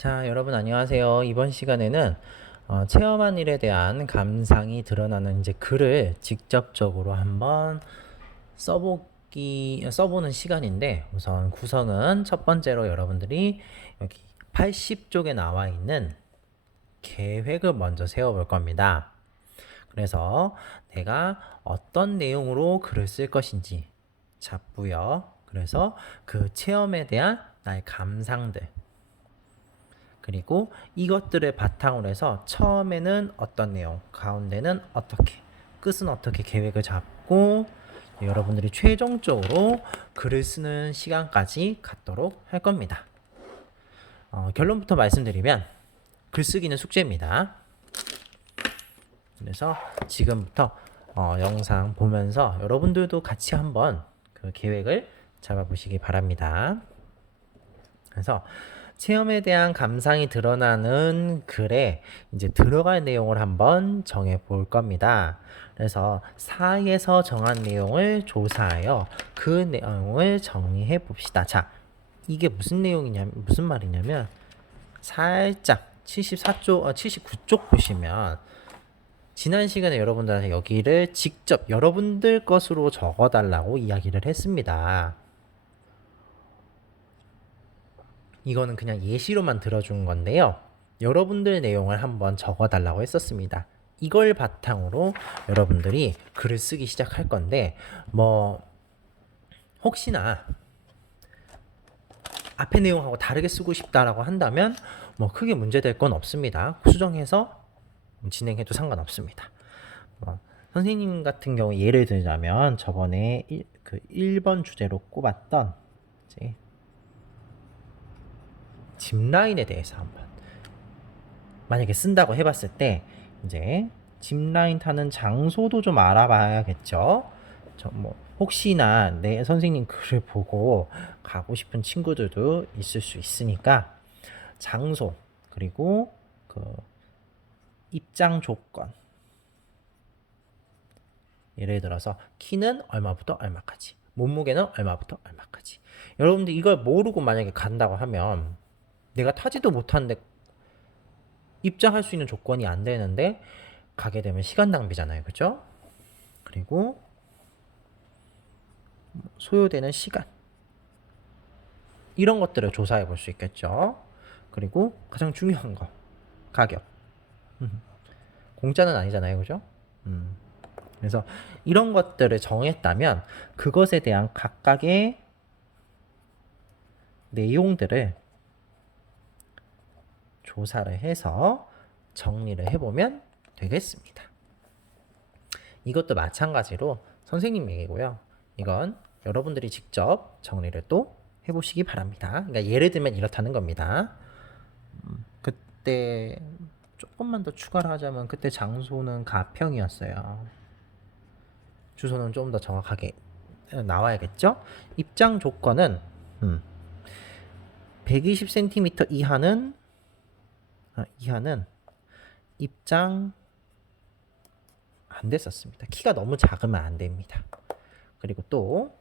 자, 여러분 안녕하세요. 이번 시간에는 체험한 일에 대한 감상이 드러나는 이제 글을 직접적으로 한번 써보는 시간인데, 우선 구성은 첫 번째로 여러분들이 여기 80쪽에 나와 있는 계획을 먼저 세워볼 겁니다. 그래서 내가 어떤 내용으로 글을 쓸 것인지 잡고요. 그래서 그 체험에 대한 나의 감상들, 그리고 이것들을 바탕으로 해서 처음에는 어떤 내용, 가운데는 어떻게, 끝은 어떻게 계획을 잡고 여러분들이 최종적으로 글을 쓰는 시간까지 갖도록 할 겁니다. 결론부터 말씀드리면 글쓰기는 숙제입니다. 그래서 지금부터 영상 보면서 여러분들도 같이 한번 그 계획을 잡아보시기 바랍니다. 그래서 체험에 대한 감상이 드러나는 글에 이제 들어갈 내용을 한번 정해 볼 겁니다. 그래서 사에서 정한 내용을 조사하여 그 내용을 정리해 봅시다. 자, 이게 무슨 내용이냐면, 무슨 말이냐면, 살짝 79쪽 보시면, 지난 시간에 여러분들한테 여기를 직접 여러분들 것으로 적어달라고 이야기를 했습니다. 이거는 그냥 예시로만 들어준 건데요. 여러분들 내용을 한번 적어달라고 했었습니다. 이걸 바탕으로 여러분들이 글을 쓰기 시작할 건데, 혹시나 앞에 내용하고 다르게 쓰고 싶다라고 한다면 크게 문제될 건 없습니다. 수정해서 진행해도 상관없습니다. 선생님 같은 경우 예를 들자면 저번에 1번 주제로 꼽았던 이제 짚라인에 대해서 한번 만약에 쓴다고 해봤을 때 이제 짚라인 타는 장소도 좀 알아봐야겠죠. 혹시나 내 선생님 글을 보고 가고 싶은 친구들도 있을 수 있으니까 장소 그리고 그 입장 조건, 예를 들어서 키는 얼마부터 얼마까지, 몸무게는 얼마부터 얼마까지. 여러분들 이걸 모르고 만약에 간다고 하면 내가 타지도 못하는데 입장할 수 있는 조건이 안 되는데 가게 되면 시간 낭비잖아요. 그죠? 그리고 소요되는 시간, 이런 것들을 조사해 볼 수 있겠죠. 그리고 가장 중요한 거, 가격. 공짜는 아니잖아요. 그죠? 그래서 이런 것들을 정했다면 그것에 대한 각각의 내용들을 조사를 해서 정리를 해보면 되겠습니다. 이것도 마찬가지로 선생님 얘기고요. 이건 여러분들이 직접 정리를 또 해보시기 바랍니다. 그러니까 예를 들면 이렇다는 겁니다. 그때 조금만 더 추가를 하자면 그때 장소는 가평이었어요. 주소는 좀 더 정확하게 나와야겠죠? 입장 조건은 120cm 이하는 입장 안 됐었습니다. 키가 너무 작으면 안 됩니다. 그리고 또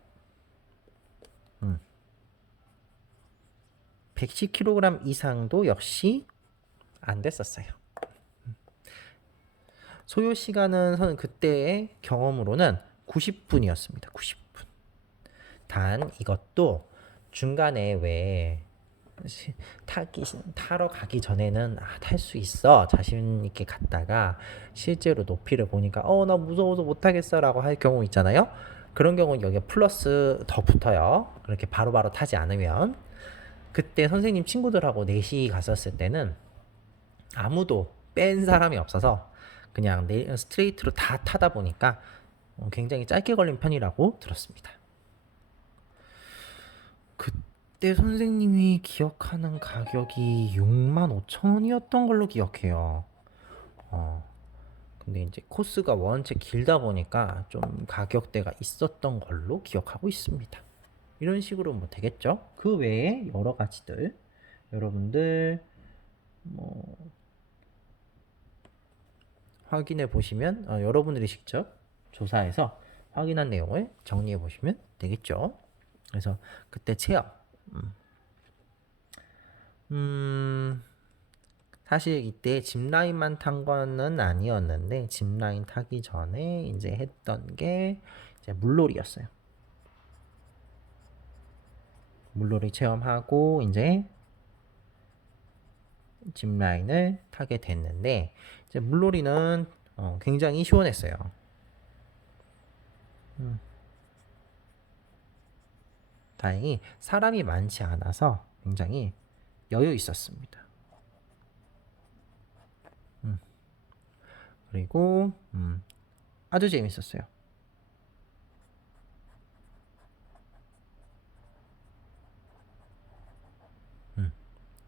110kg 이상도 역시 안 됐었어요. 소요 시간은 그때의 경험으로는 90분이었습니다. 90분. 단 이것도 중간에 왜 타러 가기 전에는 탈 수 있어 자신 있게 갔다가 실제로 높이를 보니까 나 무서워서 못하겠어 라고 할 경우 있잖아요. 그런 경우는 여기에 플러스 더 붙어요. 그렇게 바로바로 타지 않으면. 그때 선생님 친구들하고 4시 갔었을 때는 아무도 뺀 사람이 없어서 그냥 스트레이트로 다 타다 보니까 굉장히 짧게 걸린 편이라고 들었습니다. 그때 선생님이 기억하는 가격이 65,000원이었던 걸로 기억해요. 근데 이제 코스가 원체 길다 보니까 좀 가격대가 있었던 걸로 기억하고 있습니다. 이런 식으로 되겠죠? 그 외에 여러 가지들 여러분들 확인해 보시면 여러분들이 직접 조사해서 확인한 내용을 정리해 보시면 되겠죠. 그래서 그때 체험 사실 이때 짚라인만 탄 거는 아니었는데 짚라인 타기 전에 이제 했던 게 이제 물놀이였어요. 물놀이 체험하고 이제 짚라인을 타게 됐는데 이제 물놀이는 굉장히 시원했어요. 다행히 사람이 많지 않아서 굉장히 여유 있었습니다. 그리고 아주 재밌었어요.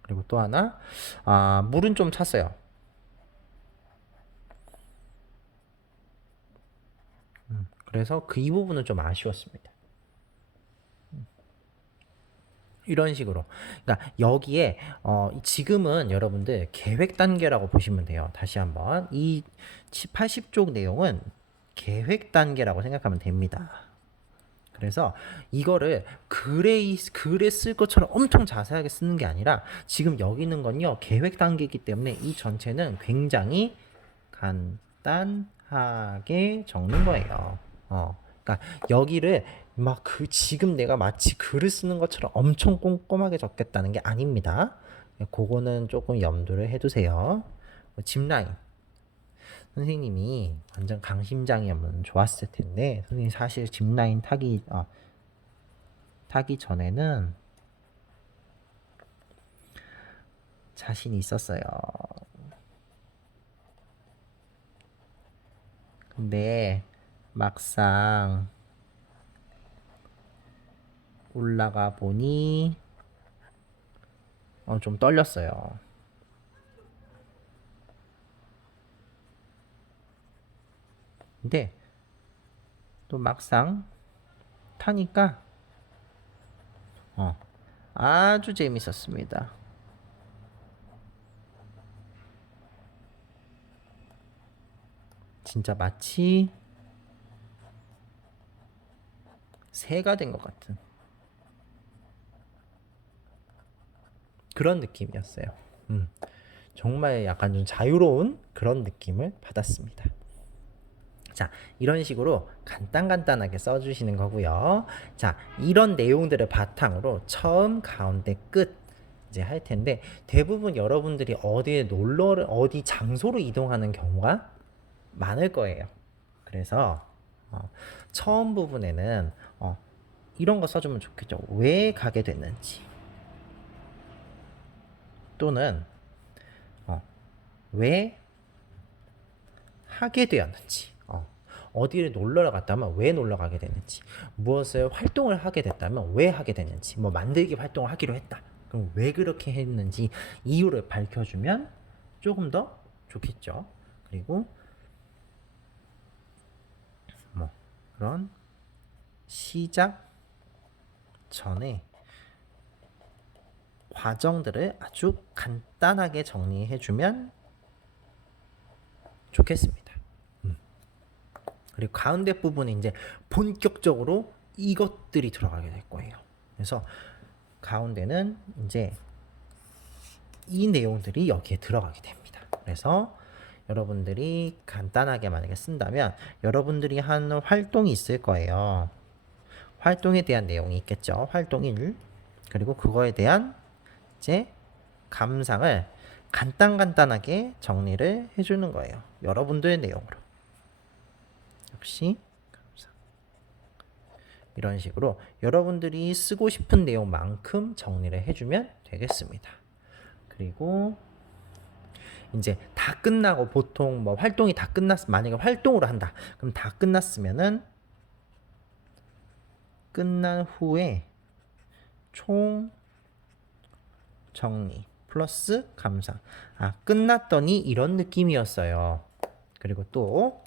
그리고 또 하나 물은 좀 찼어요. 그래서 그 이 부분은 좀 아쉬웠습니다. 이런 식으로. 그러니까 여기에 지금은 여러분들 계획 단계라고 보시면 돼요. 다시 한번 이 80쪽 내용은 계획 단계라고 생각하면 됩니다. 그래서 이거를 글에 쓸 것처럼 엄청 자세하게 쓰는 게 아니라 지금 여기 있는 건요 계획 단계이기 때문에 이 전체는 굉장히 간단하게 적는 거예요. 그러니까 여기를 막 지금 내가 마치 글을 쓰는 것처럼 엄청 꼼꼼하게 적겠다는 게 아닙니다. 그거는 조금 염두를 해두세요. 짚라인 선생님이 완전 강심장이면 좋았을 텐데 선생님 사실 짚라인 타기 전에는 자신이 있었어요. 근데 막상 올라가 보니 좀 떨렸어요. 근데 또 막상 타니까 아주 재밌었습니다. 진짜 마치 새가 된 것 같은 그런 느낌이었어요. 정말 약간 좀 자유로운 그런 느낌을 받았습니다. 자, 이런 식으로 간단하게 써주시는 거고요. 자, 이런 내용들을 바탕으로 처음, 가운데, 끝 이제 할 텐데 대부분 여러분들이 어디 장소로 이동하는 경우가 많을 거예요. 그래서 처음 부분에는 이런 거 써주면 좋겠죠. 왜 가게 됐는지 또는 왜 하게 되었는지 어디를 놀러 갔다면 왜 놀러 가게 됐는지 무엇을 활동을 하게 됐다면 왜 하게 됐는지 뭐 만들기 활동을 하기로 했다. 그럼 왜 그렇게 했는지 이유를 밝혀주면 조금 더 좋겠죠. 그리고 뭐 그런 시작 전에 과정들을 아주 간단하게 정리해주면 좋겠습니다. 그리고 가운데 부분에 이제 본격적으로 이것들이 들어가게 될 거예요. 그래서 가운데는 이제 이 내용들이 여기에 들어가게 됩니다. 그래서 여러분들이 간단하게 만약에 쓴다면 여러분들이 한 활동이 있을 거예요. 활동에 대한 내용이 있겠죠. 활동 1 그리고 그거에 대한 이제 감상을 간단하게 정리를 해주는 거예요. 여러분들의 내용으로. 역시 감상. 이런 식으로 여러분들이 쓰고 싶은 내용만큼 정리를 해주면 되겠습니다. 그리고 이제 다 끝나고 보통 뭐 활동이 다 만약에 활동으로 한다. 그럼 다 끝났으면은 끝난 후에 총 정리 플러스 감상. 끝났더니 이런 느낌이었어요. 그리고 또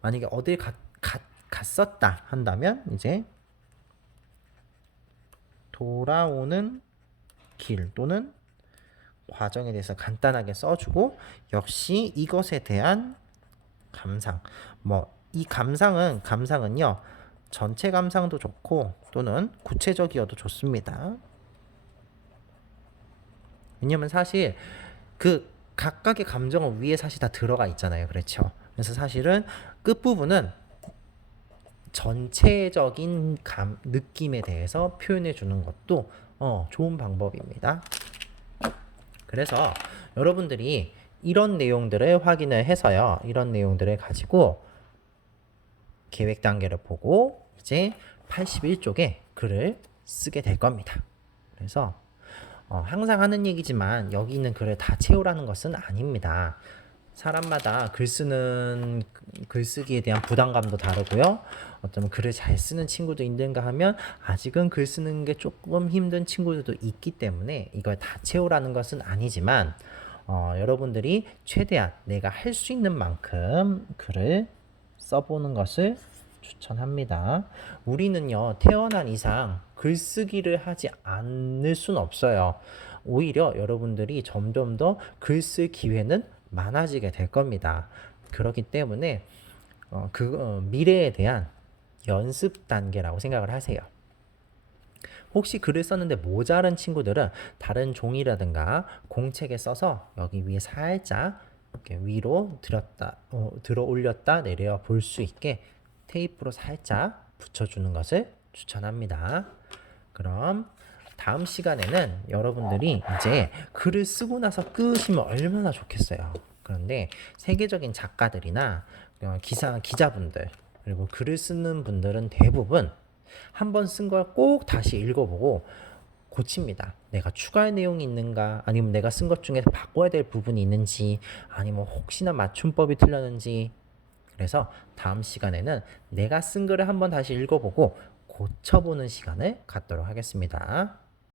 만약에 어딜 갔었다 한다면 이제 돌아오는 길 또는 과정에 대해서 간단하게 써주고 역시 이것에 대한 감상. 뭐 이 감상은요 전체 감상도 좋고 또는 구체적이어도 좋습니다. 왜냐면 사실 그 각각의 감정은 위에 사실 다 들어가 있잖아요. 그렇죠? 그래서 사실은 끝부분은 전체적인 느낌에 대해서 표현해 주는 것도 좋은 방법입니다. 그래서 여러분들이 이런 내용들을 확인을 해서요. 이런 내용들을 가지고 계획 단계를 보고 이제 81쪽에 글을 쓰게 될 겁니다. 그래서 항상 하는 얘기지만 여기 있는 글을 다 채우라는 것은 아닙니다. 사람마다 글쓰기에 대한 부담감도 다르고요. 어쩌면 글을 잘 쓰는 친구도 있는가 하면 아직은 글 쓰는 게 조금 힘든 친구들도 있기 때문에 이걸 다 채우라는 것은 아니지만 여러분들이 최대한 내가 할 수 있는 만큼 글을 써보는 것을 추천합니다. 우리는요, 태어난 이상 글쓰기를 하지 않을 순 없어요. 오히려 여러분들이 점점 더 글쓸 기회는 많아지게 될 겁니다. 그렇기 때문에 미래에 대한 연습 단계라고 생각을 하세요. 혹시 글을 썼는데 모자란 친구들은 다른 종이라든가 공책에 써서 여기 위에 살짝 이렇게 위로 들어 올렸다 내려 볼 수 있게 테이프로 살짝 붙여주는 것을 추천합니다. 그럼 다음 시간에는 여러분들이 이제 글을 쓰고 나서 끄시면 얼마나 좋겠어요. 그런데 세계적인 작가들이나 기자분들 그리고 글을 쓰는 분들은 대부분 한번 쓴 걸 꼭 다시 읽어보고 고칩니다. 내가 추가할 내용이 있는가, 아니면 내가 쓴 것 중에 바꿔야 될 부분이 있는지, 아니면 혹시나 맞춤법이 틀렸는지. 그래서 다음 시간에는 내가 쓴 글을 한번 다시 읽어보고 고쳐보는 시간을 갖도록 하겠습니다.